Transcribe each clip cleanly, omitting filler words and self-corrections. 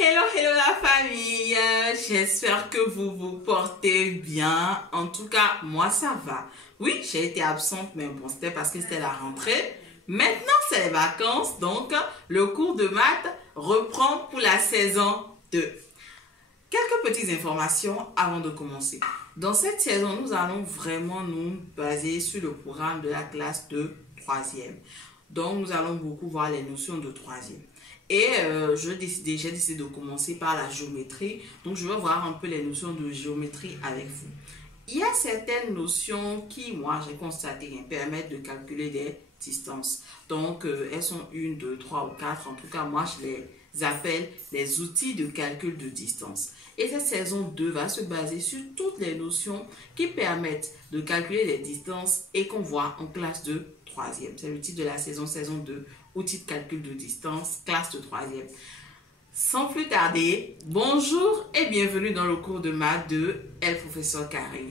Hello, hello la famille, j'espère que vous vous portez bien. En tout cas, moi ça va. Oui, j'ai été absente, mais bon, c'était parce que c'était la rentrée. Maintenant, c'est les vacances, donc le cours de maths reprend pour la saison 2. Quelques petites informations avant de commencer. Dans cette saison, nous allons vraiment nous baser sur le programme de la classe de 3e. Donc, nous allons beaucoup voir les notions de 3e. Et j'ai décidé de commencer par la géométrie. Donc, je vais voir un peu les notions de géométrie avec vous. Il y a certaines notions qui, moi, j'ai constaté, permettent de calculer des distances. Donc, elles sont 1, 2, 3 ou 4. En tout cas, moi, je les appelle les outils de calcul de distance. Et cette saison 2 va se baser sur toutes les notions qui permettent de calculer les distances et qu'on voit en classe de 3e. C'est le titre de la saison 2, outils de calcul de distance, classe de 3e. Sans plus tarder, bonjour et bienvenue dans le cours de maths de El Professeur Karim.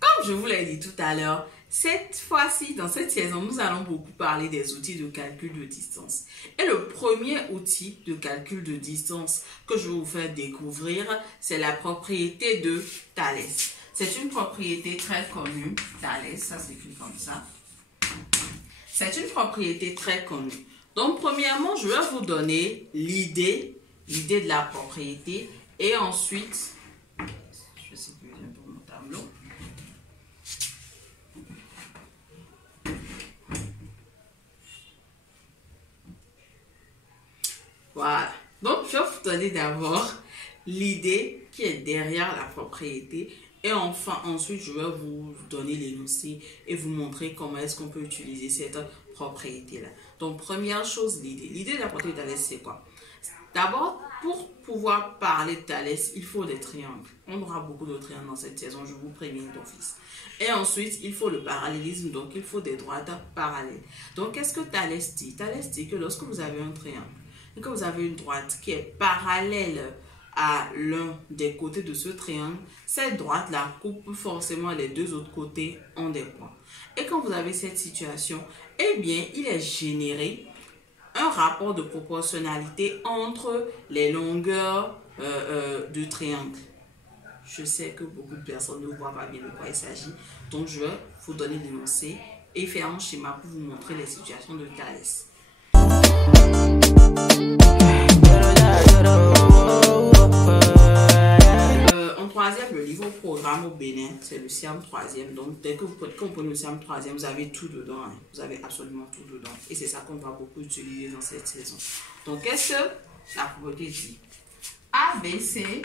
Comme je vous l'ai dit tout à l'heure, cette fois-ci, dans cette saison, nous allons beaucoup parler des outils de calcul de distance. Et le premier outil de calcul de distance que je vais vous faire découvrir, c'est la propriété de Thalès. C'est une propriété très connue. Thalès, ça s'écrit comme ça. C'est une propriété très connue. Donc, premièrement, je vais vous donner l'idée de la propriété. Et ensuite, je vais sécuriser un peu mon tableau. Voilà. Donc, je vais vous donner d'abord l'idée qui est derrière la propriété. Et enfin, ensuite, je vais vous donner l'énoncé et vous montrer comment est-ce qu'on peut utiliser cette propriété-là. Donc, première chose, l'idée. L'idée de la propriété de Thalès, c'est quoi? D'abord, pour pouvoir parler de Thalès, il faut des triangles. On aura beaucoup de triangles dans cette saison, je vous préviens d'office. Et ensuite, il faut le parallélisme, donc il faut des droites parallèles. Donc, qu'est-ce que Thalès dit? Thalès dit que lorsque vous avez un triangle, et que vous avez une droite qui est parallèle à l'un des côtés de ce triangle, cette droite-là coupe forcément les deux autres côtés en des points. Et quand vous avez cette situation, eh bien, il est généré un rapport de proportionnalité entre les longueurs du triangle. Je sais que beaucoup de personnes ne voient pas bien de quoi il s'agit, donc je vais vous donner l'énoncé et faire un schéma pour vous montrer les situations de Thalès. En 3e, le niveau programme au Bénin, c'est le SIAM 3e. Donc, dès que vous prenez le SIAM 3e, vous avez tout dedans. Hein. Vous avez absolument tout dedans. Et c'est ça qu'on va beaucoup utiliser dans cette saison. Donc, qu'est-ce que la propriété dit? ABC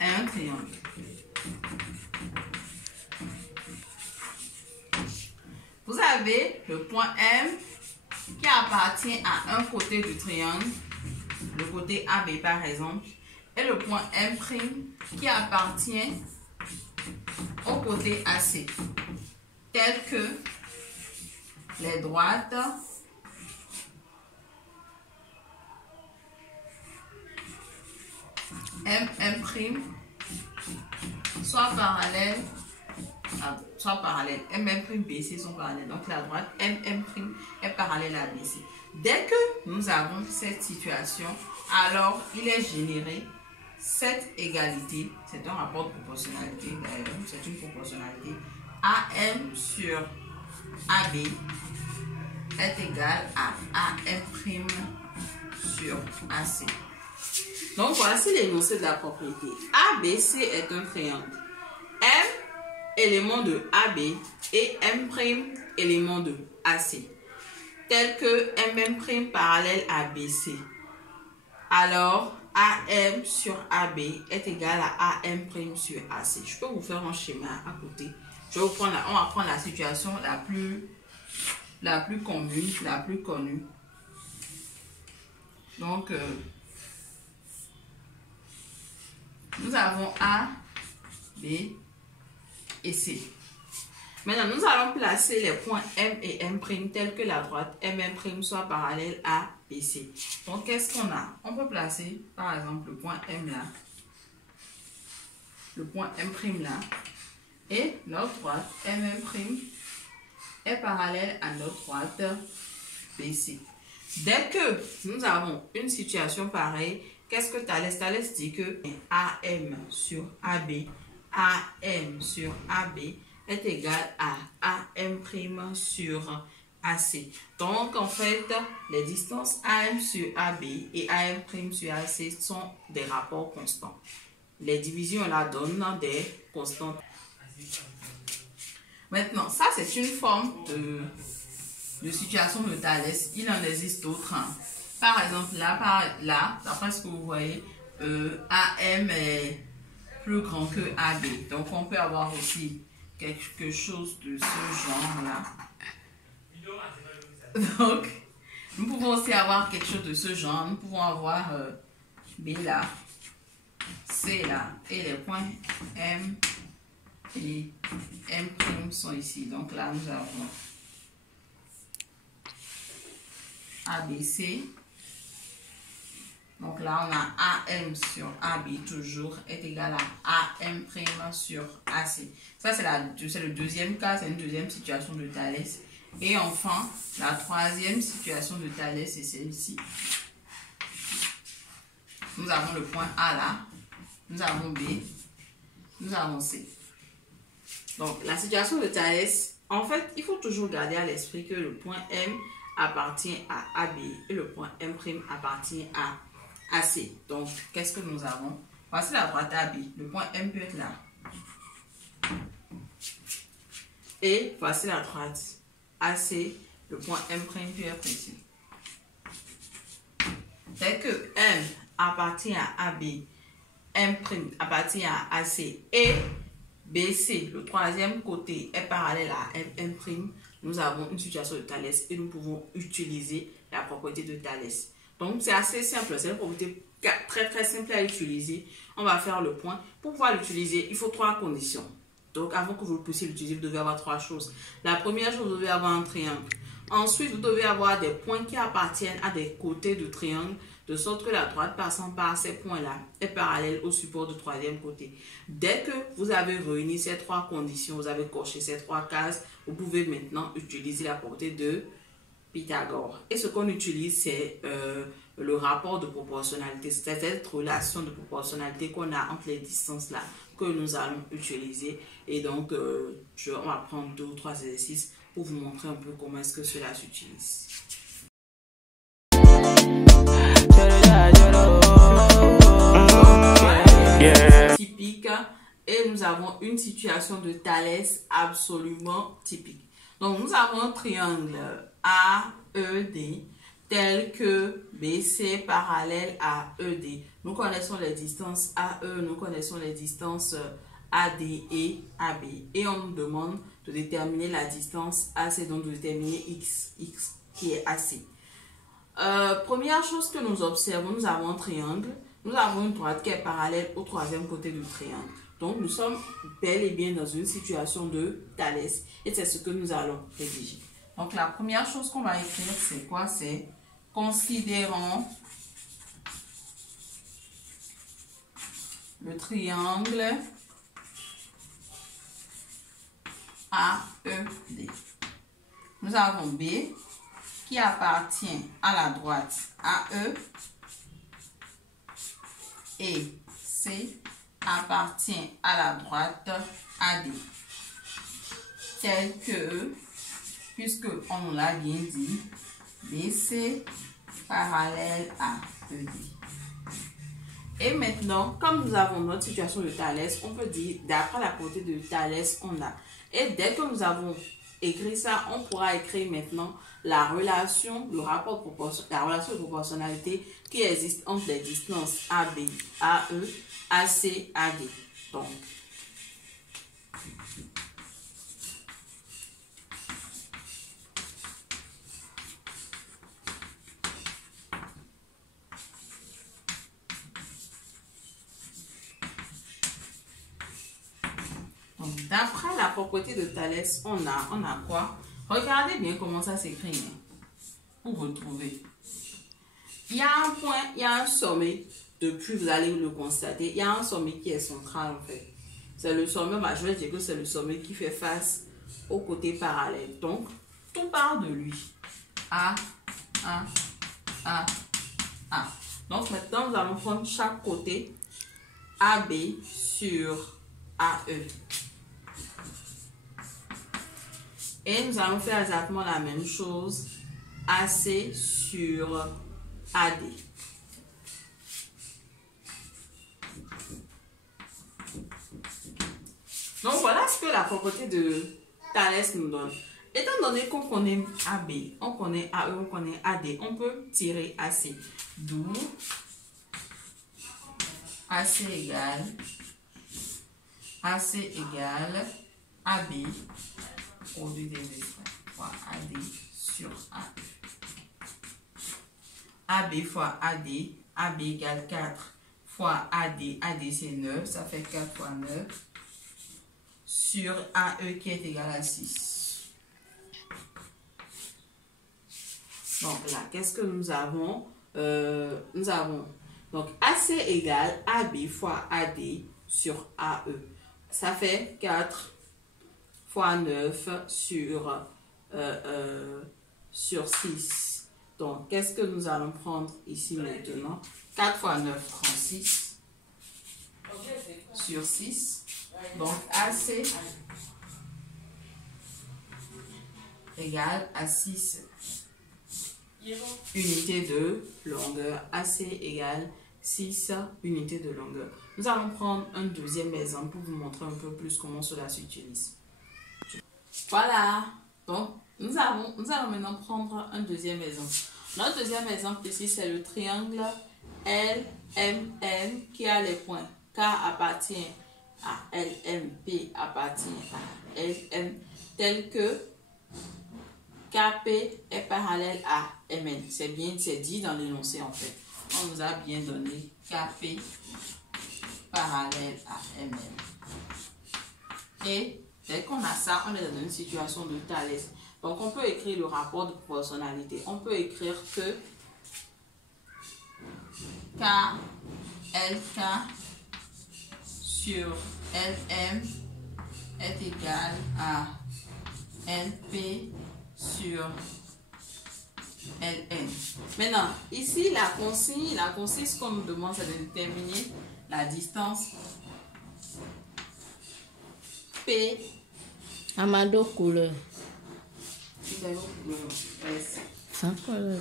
est un triangle. Vous avez le point M qui appartient à un côté du triangle, le côté AB par exemple, et le point M' qui appartient au côté AC, tel que les droites MM' soit parallèles, MM' BC sont parallèles. Donc la droite MM' est parallèle à BC. Dès que nous avons cette situation, alors il est généré cette égalité. C'est un rapport de proportionnalité. C'est une proportionnalité. AM sur AB est égal à AM' sur AC. Donc voici l'énoncé de la propriété. ABC est un triangle. M élément de AB et M' élément de AC, tel que MM' parallèle à BC. Alors, AM sur AB est égal à AM' sur AC. Je peux vous faire un schéma à côté. On va prendre la situation la plus commune, la plus connue. Donc, nous avons A, B et C. Maintenant, nous allons placer les points M et M' tels que la droite MM' soit parallèle à BC. Donc, qu'est-ce qu'on a? On peut placer, par exemple, le point M là. le point M' là, et notre droite MM' est parallèle à notre droite BC. Dès que nous avons une situation pareille, qu'est-ce que Thalès? Thalès dit que AM sur AB, AM sur AB est égal à AM' sur AC. Donc, en fait, les distances AM sur AB et AM' sur AC sont des rapports constants. Les divisions là donnent des constantes. Maintenant, ça c'est une forme de situation de Thalès. Il en existe d'autres. Par exemple, là, d'après ce que vous voyez, AM est plus grand que AB. Donc, on peut avoir aussi quelque chose de ce genre-là. Donc, nous pouvons aussi avoir quelque chose de ce genre. Nous pouvons avoir B là, C là, et les points M et M' sont ici. Donc là, nous avons ABC. Donc là, on a AM sur AB toujours est égal à AM' sur AC. Ça, c'est le deuxième cas, c'est une deuxième situation de Thalès. Et enfin, la troisième situation de Thalès, c'est celle-ci. Nous avons le point A là, nous avons B, nous avons C. Donc, la situation de Thalès, en fait, il faut toujours garder à l'esprit que le point M appartient à AB et le point M' appartient à AC. Donc, qu'est-ce que nous avons? Voici la droite AB. Le point M peut être là. Et voici la droite AC. Le point M' peut être ici. Dès que M appartient à AB, M' appartient à AC et BC, le troisième côté, est parallèle à M', nous avons une situation de Thalès et nous pouvons utiliser la propriété de Thalès. Donc, c'est assez simple. C'est une propriété très simple à utiliser. On va faire le point. Pour pouvoir l'utiliser, il faut 3 conditions. Donc, avant que vous le puissiez l'utiliser, vous devez avoir 3 choses. La première chose, vous devez avoir un triangle. Ensuite, vous devez avoir des points qui appartiennent à des côtés de triangle, de sorte que la droite passant par ces points-là est parallèle au support du troisième côté. Dès que vous avez réuni ces 3 conditions, vous avez coché ces 3 cases, vous pouvez maintenant utiliser la propriété de Pythagore. Et ce qu'on utilise, c'est le rapport de proportionnalité. C'est cette relation de proportionnalité qu'on a entre les distances là que nous allons utiliser. Et donc, on va prendre 2 ou 3 exercices pour vous montrer un peu comment est-ce que cela s'utilise. Typique. Et nous avons une situation de Thalès absolument typique. Donc, nous avons un triangle AED tel que BC parallèle à ED. Nous connaissons les distances AE, nous connaissons les distances AD et AB. Et on nous demande de déterminer la distance AC, donc de déterminer X qui est AC. Première chose que nous observons, nous avons un triangle. Nous avons une droite qui est parallèle au troisième côté du triangle. Donc, nous sommes bel et bien dans une situation de Thalès. Et c'est ce que nous allons rédiger. Donc, la première chose qu'on va écrire, c'est quoi? C'est considérons le triangle AED. Nous avons B qui appartient à la droite AE et C appartient à la droite AD. Tel que, puisque on nous l'a bien dit, BC parallèle à ED. Et maintenant, comme nous avons notre situation de Thalès, on peut dire, d'après la propriété de Thalès, on a. Et dès que nous avons écrit ça, on pourra écrire maintenant la relation, le rapport la relation de proportionnalité qui existe entre les distances AB, AE, AC, AD. Donc, d'après la propriété de Thalès, on a quoi? Regardez bien comment ça s'écrit pour retrouver. Il y a un sommet, depuis vous allez le constater, il y a un sommet qui est central en fait. C'est le sommet, je vais dire que c'est le sommet qui fait face au côté parallèle. Donc, tout part de lui. A, A, A, A. Donc, maintenant, nous allons prendre chaque côté AB sur AE. Et nous allons faire exactement la même chose. AC sur AD. Donc voilà ce que la propreté de Thalès nous donne. Étant donné qu'on connaît AB, on connaît AE, on connaît AD, on peut tirer AC. D'où AC égale AB produit des extraits fois AD sur AE. AB fois AD, AB égale 4 fois AD, AD c'est 9, ça fait 4 fois 9, sur AE qui est égal à 6. Donc là, qu'est-ce que nous avons? Nous avons donc AC égale AB fois AD sur AE. Ça fait 4 fois 9 sur 6. Donc, qu'est-ce que nous allons prendre ici maintenant? 4 fois 9, 36 sur 6. Donc, AC égale à 6 unités de longueur. AC égale 6 unités de longueur. Nous allons prendre un deuxième exemple pour vous montrer un peu plus comment cela s'utilise. Voilà. Donc, nous allons maintenant prendre un deuxième exemple. Notre deuxième exemple ici, c'est le triangle LMN qui a les points K appartient à LM, P appartient à LM, tel que KP est parallèle à MN. C'est dit dans l'énoncé en fait. On nous a bien donné KP parallèle à MN. Et dès qu'on a ça, on est dans une situation de Thalès. Donc, on peut écrire le rapport de proportionnalité. On peut écrire que KLK sur LM est égal à LP sur LN. Maintenant, ici, la consigne, ce qu'on nous demande, c'est de déterminer la distance P. Amado couleur. Sans couleur.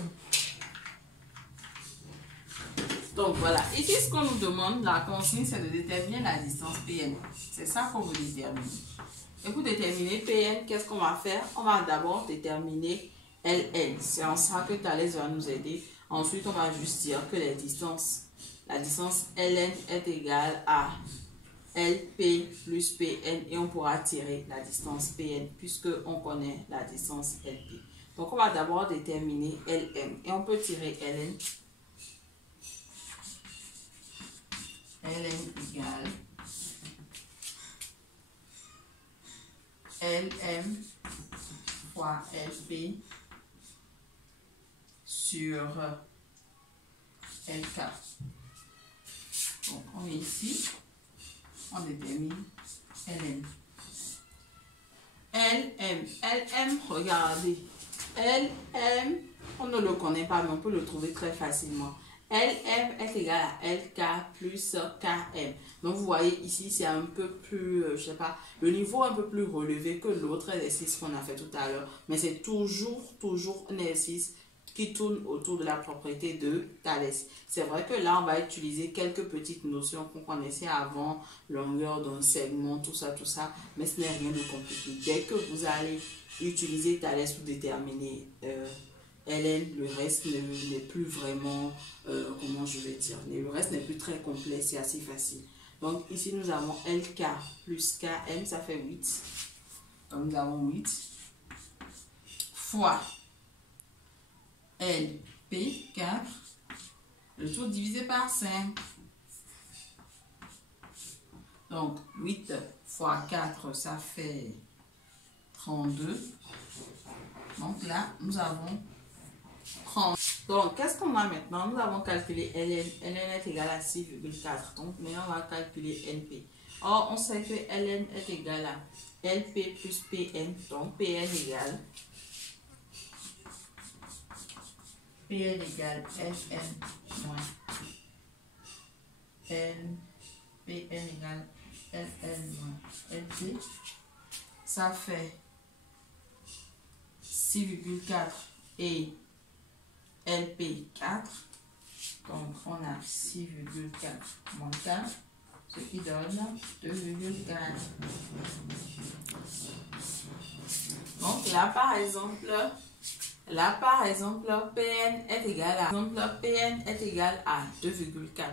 Donc voilà, ici ce qu'on nous demande, la consigne, c'est de déterminer la distance PN. C'est ça qu'on veut déterminer. Et pour déterminer PN, qu'est-ce qu'on va faire? On va d'abord déterminer LN. C'est en ça que Thalès va nous aider. Ensuite, on va juste dire que la distance LN est égale à LP plus PN et on pourra tirer la distance PN puisque on connaît la distance LP. Donc, on va d'abord déterminer LM et on peut tirer LN. LN égale LM fois LP sur LK. Donc, on est ici. On détermine LM. LM, regardez. LM, on ne le connaît pas, mais on peut le trouver très facilement. LM est égal à LK plus KM. Donc, vous voyez ici, c'est un peu plus, je sais pas, le niveau un peu plus relevé que l'autre exercice qu'on a fait tout à l'heure. Mais c'est toujours un exercice qui tourne autour de la propriété de Thalès. C'est vrai que là, on va utiliser quelques petites notions qu'on connaissait avant, longueur d'un segment, tout ça, mais ce n'est rien de compliqué. Dès que vous allez utiliser Thalès pour déterminer LN, le reste n'est plus vraiment, comment je vais dire, le reste n'est plus très complet, c'est assez facile. Donc ici, nous avons LK plus KM, ça fait 8. Donc nous avons 8 fois LP, 4, le tout divisé par 5. Donc, 8 fois 4, ça fait 32. Donc là, nous avons 30. Donc, qu'est-ce qu'on a maintenant? Nous avons calculé LN. LN est égal à 6,4. Donc, maintenant, on va calculer NP. Or, on sait que Ln est égal à Lp plus Pn. Donc, Pn égale Pn égale Ln moins N. Pn égale Ln moins Lp. Ça fait 6,4 et Lp 4. Donc, on a 6,4 moins 4, ce qui donne 2,4. Donc, là, par exemple, Pn est égal à 2,4.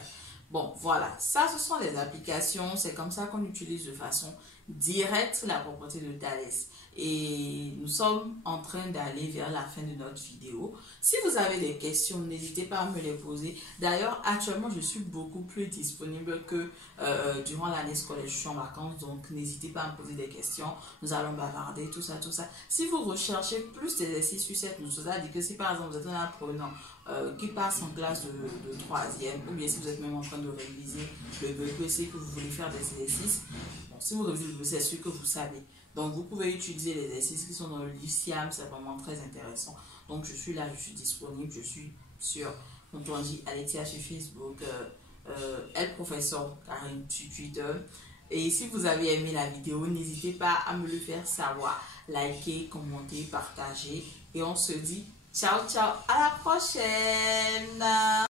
Bon, voilà. Ça, ce sont les applications. C'est comme ça qu'on utilise de façon directe la propriété de Thalès. Et nous sommes en train d'aller vers la fin de notre vidéo. Si vous avez des questions, n'hésitez pas à me les poser. D'ailleurs, actuellement, je suis beaucoup plus disponible que durant l'année scolaire. Je suis en vacances, donc n'hésitez pas à me poser des questions. Nous allons bavarder, tout ça, tout ça. Si vous recherchez plus d'exercices sur cette notion, c'est-à-dire que si par exemple vous êtes un apprenant qui passe en classe de 3e, ou bien si vous êtes même en train de réviser le BPC, que vous voulez faire des exercices, bon, si vous révisez le BPC, c'est sûr que vous savez. Donc, vous pouvez utiliser les exercices qui sont dans le livre Siam, c'est vraiment très intéressant. Donc, je suis là, je suis disponible, je suis sur, donc on dit Alexia sur Facebook, elle professeur Karine sur Twitter. Et si vous avez aimé la vidéo, n'hésitez pas à me le faire savoir. Likez, commentez, partagez. Et on se dit ciao, ciao, à la prochaine!